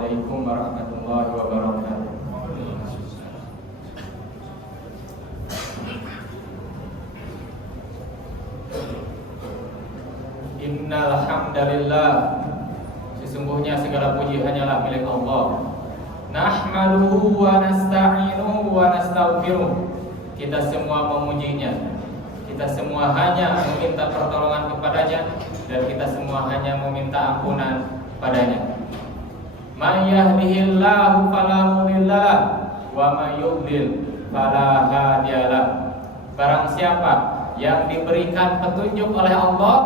Assalamualaikum warahmatullahi wabarakatuh. Innal hamdalillah, sesungguhnya segala puji hanyalah milik Allah. Nahmaduhu wa nasta'inuhu wa nastaghfiruh. Kita semua memujinya. Kita semua hanya meminta pertolongan kepadanya, dan kita semua hanya meminta ampunan padanya. May yahdihillahu fala mudhillalah wa may yudlil fala hadiyalah. Barang siapa yang diberikan petunjuk oleh Allah,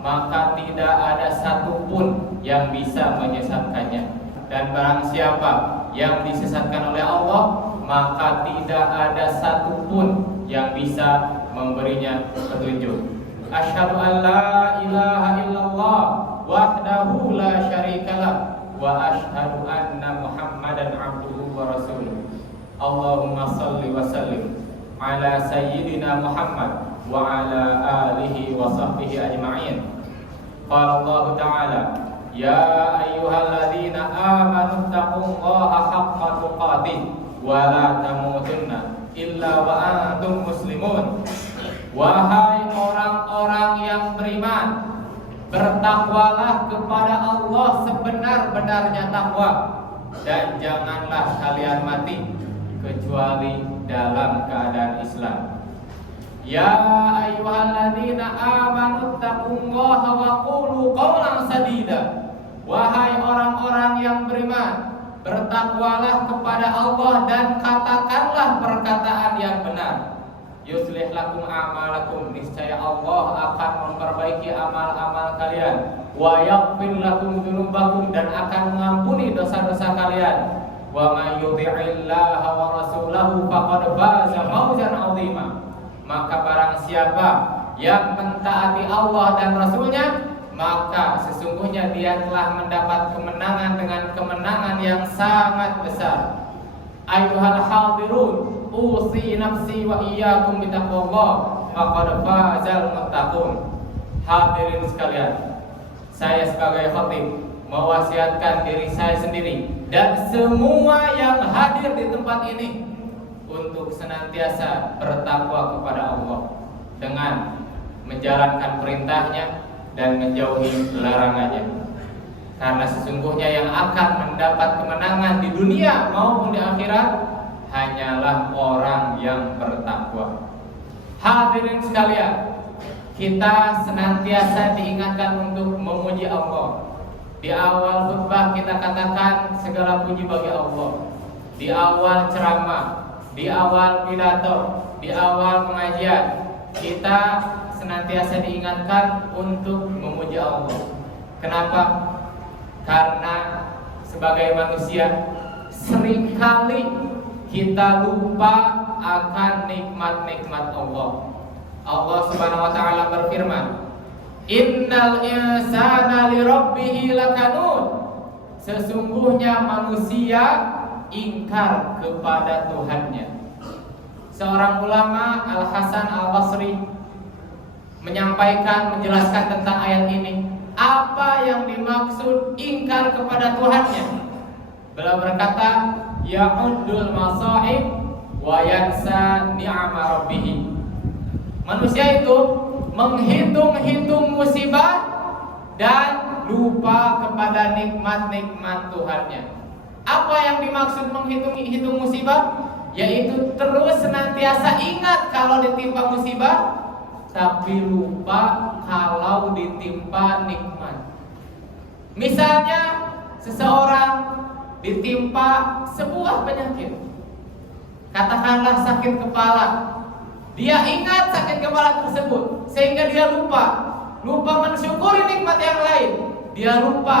maka tidak ada satupun yang bisa menyesatkannya. Dan barang siapa yang disesatkan oleh Allah, maka tidak ada satupun yang bisa memberinya petunjuk. Asyhadu an la ilaha illallah wahdahu la syarikalah wa asyhadu anna Muhammadan abduhu wa rasuluh. Allahumma salli wa sallim ala sayyidina Muhammad wa ala alihi wa sahbihi ajma'in. Qala Allah Ta'ala, ya ayyuhalladzina amanu taqullaha haqqa tuqatih wa la tamutunna illa wa antum muslimun. Wahai orang-orang yang beriman, bertakwalah kepada Allah sebenar-benarnya takwa, dan janganlah kalian mati kecuali dalam keadaan Islam. Ya ayyuhalladzina amanu taqullaha wa qulu qawlan sadida. Wahai orang-orang yang beriman, bertakwalah kepada Allah dan katakanlah perkataan yang benar. Yuslih lakum a'malakum, niscaya Allah akan memperbaiki amal-amal kalian. Wa yaghfir lakum dzunubakum, dan akan mengampuni dosa-dosa kalian. Wa may yuti'illaha wa rasulahu faqad faza fawzan 'azima. Maka barang siapa yang mentaati Allah dan Rasulnya, maka sesungguhnya dia telah mendapat kemenangan dengan kemenangan yang sangat besar. Ayyuhal hadirun, usi nafsi wa iyyakum bitaqwallah faqad fazal muttaqun. Hadirin sekalian, saya sebagai khatib mewasiatkan diri saya sendiri dan semua yang hadir di tempat ini untuk senantiasa bertakwa kepada Allah dengan menjalankan perintahnya dan menjauhi larangannya. Karena sesungguhnya yang akan mendapat kemenangan di dunia maupun di akhirat hanyalah orang yang bertakwa. Hadirin sekalian, kita senantiasa diingatkan untuk memuji Allah. Di awal khutbah kita katakan segala puji bagi Allah. Di awal ceramah, di awal pidato, di awal pengajian, kita senantiasa diingatkan untuk memuji Allah. Kenapa? Karena sebagai manusia seringkali kita lupa akan nikmat-nikmat Allah. Allah Subhanahu wa taala berfirman, innal insana lirabbih lakanun. Sesungguhnya manusia ingkar kepada Tuhannya. Seorang ulama, Al-Hasan Al-Basri, menyampaikan, menjelaskan tentang ayat ini. Apa yang dimaksud ingkar kepada Tuhannya? Beliau berkata, ya'uddul masa'ib wa yansa ni'ama rabbih. Manusia itu menghitung-hitung musibah dan lupa kepada nikmat-nikmat Tuhannya. Apa yang dimaksud menghitung-hitung musibah? Yaitu terus senantiasa ingat kalau ditimpa musibah, tapi lupa kalau ditimpa nikmat. Misalnya seseorang ditimpa sebuah penyakit, katakanlah sakit kepala. Dia ingat sakit kepala tersebut sehingga dia lupa mensyukuri nikmat yang lain. Dia lupa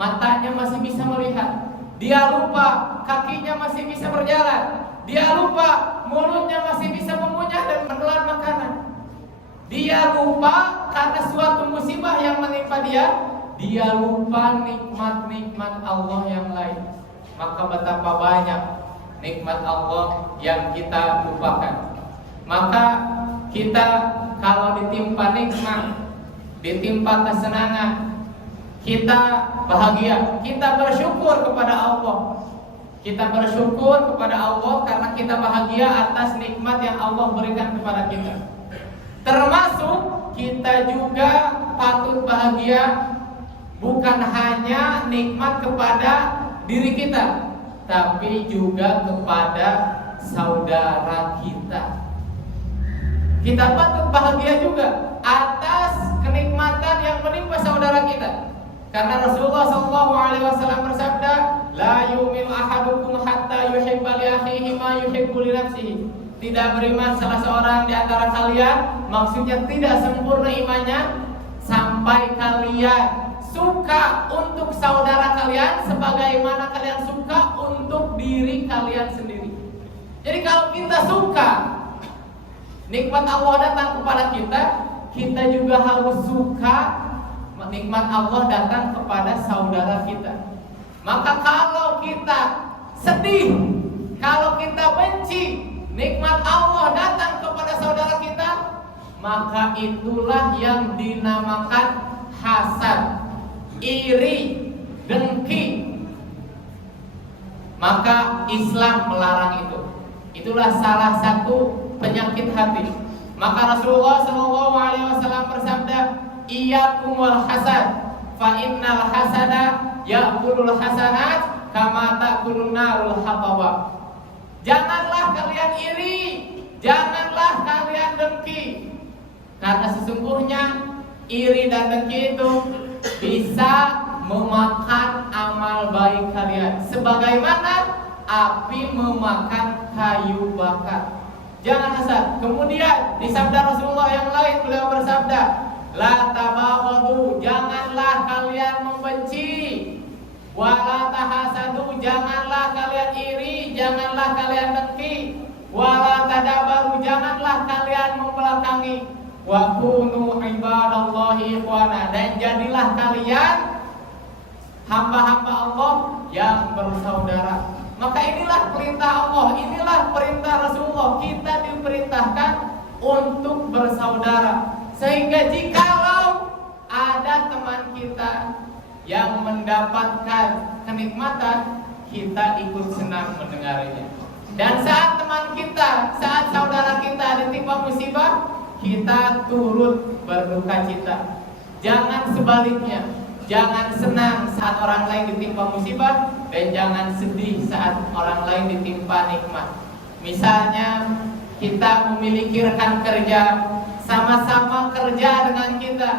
matanya masih bisa melihat. Dia lupa kakinya masih bisa berjalan. Dia lupa mulutnya masih bisa mengunyah dan menelan makanan. Dia lupa karena suatu musibah yang menimpa dia. Dia lupa nikmat-nikmat Allah yang lain. Maka betapa banyak nikmat Allah yang kita lupakan. Maka kita kalau ditimpa nikmat, ditimpa kesenangan, kita bahagia, kita bersyukur kepada Allah. Kita bersyukur kepada Allah karena kita bahagia atas nikmat yang Allah berikan kepada kita. Termasuk kita juga patut bahagia bukan hanya nikmat kepada diri kita, tapi juga kepada saudara kita. Kita patut bahagia juga atas kenikmatan yang menimpa saudara kita. Karena Rasulullah SAW bersabda, la yu'minu ahadukum hatta yuhibba li akhihi ma yuhibbu li nafsihi. Tidak beriman salah seorang di antara kalian, maksudnya tidak sempurna imannya sampai kalian suka untuk saudara kalian sebagaimana kalian suka untuk diri kalian sendiri. Jadi kalau kita suka nikmat Allah datang kepada kita, kita juga harus suka nikmat Allah datang kepada saudara kita. Maka kalau kita sedih, kalau kita benci nikmat Allah datang kepada saudara kita, maka itulah yang dinamakan hasad, iri, dengki. Maka Islam melarang itu. Itulah salah satu penyakit hati. Maka Rasulullah SAW bersabda, iyyakum wal hasad, fa innal hasada ya'kulul hasanat kama ta'kulun narul hataba. Janganlah kalian iri, janganlah kalian dengki, karena sesungguhnya iri dan dengki itu bisa memakan amal baik kalian sebagaimana api memakan kayu bakar. Jangan hasad. Kemudian di sabda Rasulullah yang lain beliau bersabda, la tabaghadu, janganlah kalian membenci. Wala tahasadu, janganlah kalian iri, janganlah kalian dengki. Wala tadabaru, janganlah kalian membelakangi. Wa kunu ibadallahi ikhwana, dan jadilah kalian hamba-hamba Allah yang bersaudara. Maka inilah perintah Allah, inilah perintah Rasulullah. Kita diperintahkan untuk bersaudara. Sehingga jikalau ada teman kita yang mendapatkan kenikmatan, kita ikut senang mendengarnya. Dan saat teman kita, saat saudara kita ditimpa musibah, kita turut berduka cita. Jangan sebaliknya, jangan senang saat orang lain ditimpa musibah, dan jangan sedih saat orang lain ditimpa nikmat. Misalnya kita memiliki rekan kerja, sama-sama kerja dengan kita,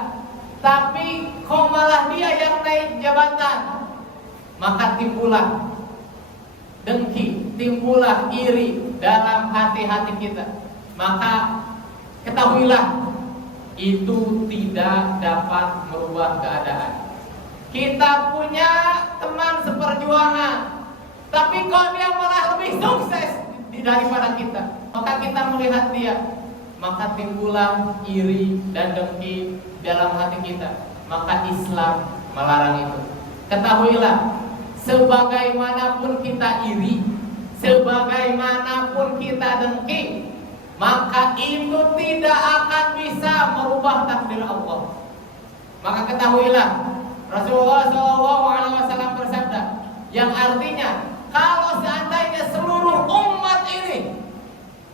tapi kok malah dia yang naik jabatan, maka timbullah dengki, timbullah iri dalam hati-hati kita. Maka ketahuilah, itu tidak dapat merubah keadaan. Kita punya teman seperjuangan, tapi kok dia malah lebih sukses daripada kita, maka kita melihat dia, maka timbullah iri dan dengki dalam hati kita. Maka Islam melarang itu. Ketahuilah, sebagaimanapun kita iri, sebagaimanapun kita dengki, maka itu tidak akan bisa merubah takdir Allah. Maka ketahuilah, Rasulullah SAW bersabda, yang artinya kalau seandainya seluruh umat ini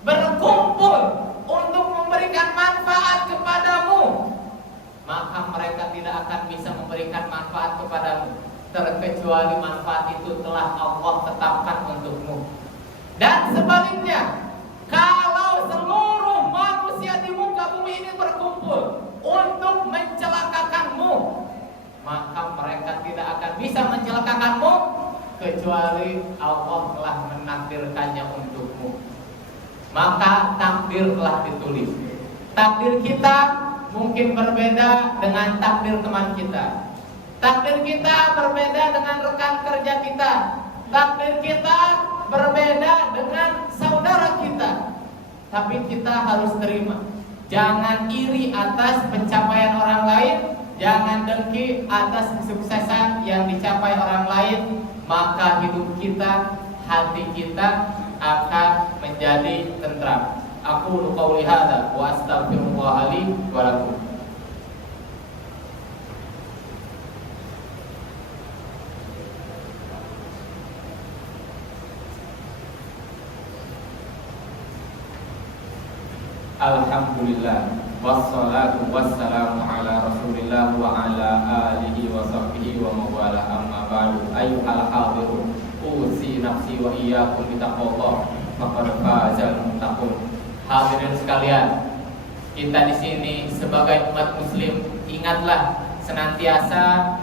berkumpul untuk memberikan manfaat kepadamu, maka mereka tidak akan bisa memberikan manfaat kepadamu, terkecuali manfaat itu telah Allah tetapkan untukmu. Dan sebaliknya, kalau seluruh manusia di muka bumi ini berkumpul untuk mencelakakanmu, maka mereka tidak akan bisa mencelakakanmu kecuali Allah telah menakdirkannya untukmu. Maka takdir telah ditulis. Takdir kita mungkin berbeda dengan takdir teman kita. Takdir kita berbeda dengan rekan kerja kita. Takdir kita berbeda dengan saudara kita. Tapi kita harus terima. Jangan iri atas pencapaian orang lain, jangan dengki atas kesuksesan yang dicapai orang lain, maka hidup kita, hati kita akan menjadi tentram. Aku qauli hadza wa astaghfirullah li wa lakum. Alhamdulillah, wassalatu wassalamu ala Rasulillah wa ala alihi wa sahbihi wa mawala, amma ba'du. Ayyuhal hadirun, usi nafsi wa iyyakum bitaqwallah, faqad fazal muttaqun. Hadirin sekalian, kita di sini sebagai umat muslim, ingatlah senantiasa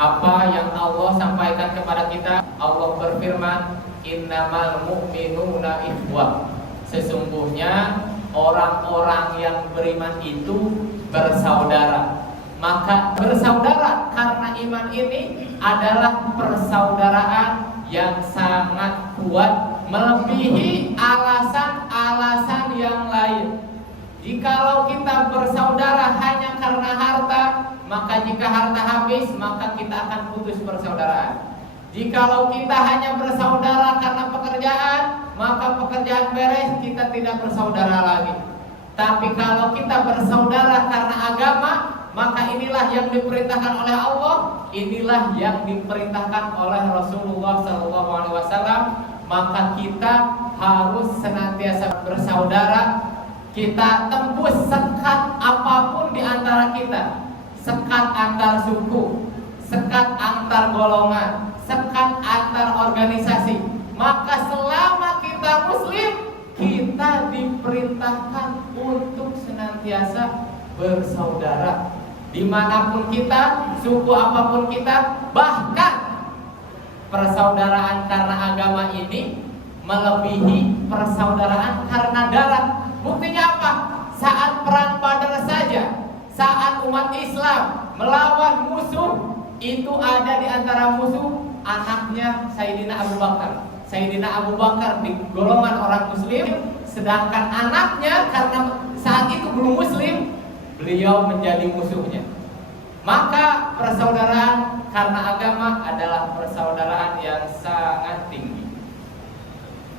apa yang Allah sampaikan kepada kita. Allah berfirman, innamal mu'minuna ikhwah. Sesungguhnya orang-orang yang beriman itu bersaudara. Maka bersaudara karena iman ini adalah persaudaraan yang sangat kuat, melebihi alasan-alasan yang lain. Jikalau kita bersaudara hanya karena harta, maka jika harta habis, maka kita akan putus persaudaraan. Jikalau kita hanya bersaudara karena pekerjaan, maka pekerjaan beres, kita tidak bersaudara lagi. Tapi kalau kita bersaudara karena agama, maka inilah yang diperintahkan oleh Allah, inilah yang diperintahkan oleh Rasulullah SAW. Maka kita harus senantiasa bersaudara. Kita tembus sekat apapun di antara kita, sekat antar suku, sekat antar golongan, sekat antar organisasi. Maka selama kita muslim, kita diperintahkan untuk senantiasa bersaudara. Dimanapun kita, suku apapun kita, bahkan persaudaraan karena agama ini melebihi persaudaraan karena darah. Buktinya apa? Saat perang Badar saja, saat umat Islam melawan musuh, itu ada di antara musuh anaknya Sayyidina Abu Bakar. Sayyidina Abu Bakar di golongan orang muslim, sedangkan anaknya karena saat itu belum muslim, beliau menjadi musuhnya. Maka persaudaraan karena agama adalah persaudaraan yang sangat tinggi.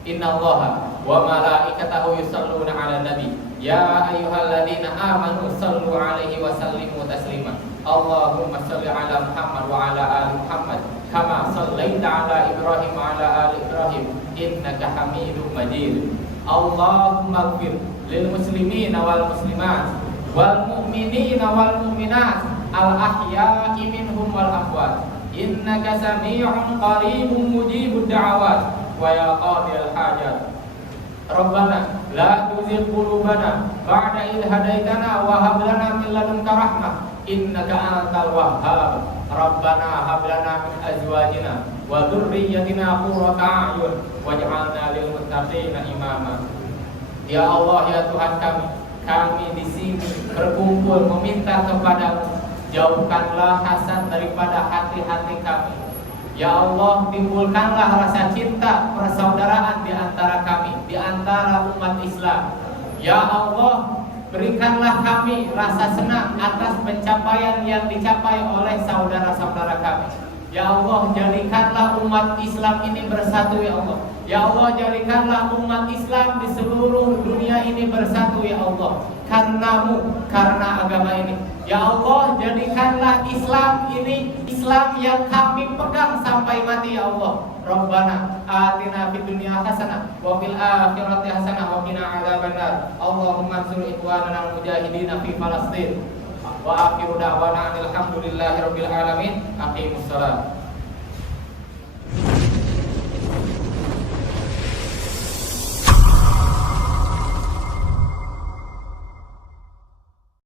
Innallaha wa malaikatahu yusholluna 'alan nabi ya ayyuhalladzina amanu shallu 'alaihi wa sallimu taslima. Allahumma shalli 'ala Muhammad wa 'ala ali Muhammad kama shallaita 'ala Ibrahim wa 'ala ali Ibrahim innaka Hamidum Majid. Allahumma ighfir lil muslimina wal muslimat wal mu'minina wal mu'minat al ahya'i minhum wal amwat innaka sami'un qaribun mujibud da'awat wa ya qadil hajat. Rabbana la tuzigh qulubana ba'da idh hadaitana wa hab lana min ladunka rahmah innaka antal wahhab. Rabbana hab lana min azwajina wa dhurriyyatina qurrata a'yun waj'alna lil muttaqina imama. Ya Allah, ya Tuhan kami di sini berkumpul meminta kepadamu, jauhkanlah hasad daripada hati-hati kami. Ya Allah, timbulkanlah rasa cinta persaudaraan di antara kami, di antara umat Islam. Ya Allah, berikanlah kami rasa senang atas pencapaian yang dicapai oleh saudara-saudara kami. Ya Allah, jadikanlah umat Islam ini bersatu ya Allah. Ya Allah, jadikanlah umat Islam di seluruh dunia ini bersatu ya Allah. Karenamu, karena agama ini. Ya Allah, jadikanlah Islam ini Islam yang kami pegang sampai mati ya Allah. Rabbana atina fid dunya hasanah wa fil akhirati hasanah wa qina adzabannar. Allahumma ansur ikhwanana al-mujahidin fi Palestin. Wa akhiru da'wana alhamdulillahi rabbil alamin. Aqimus shalah.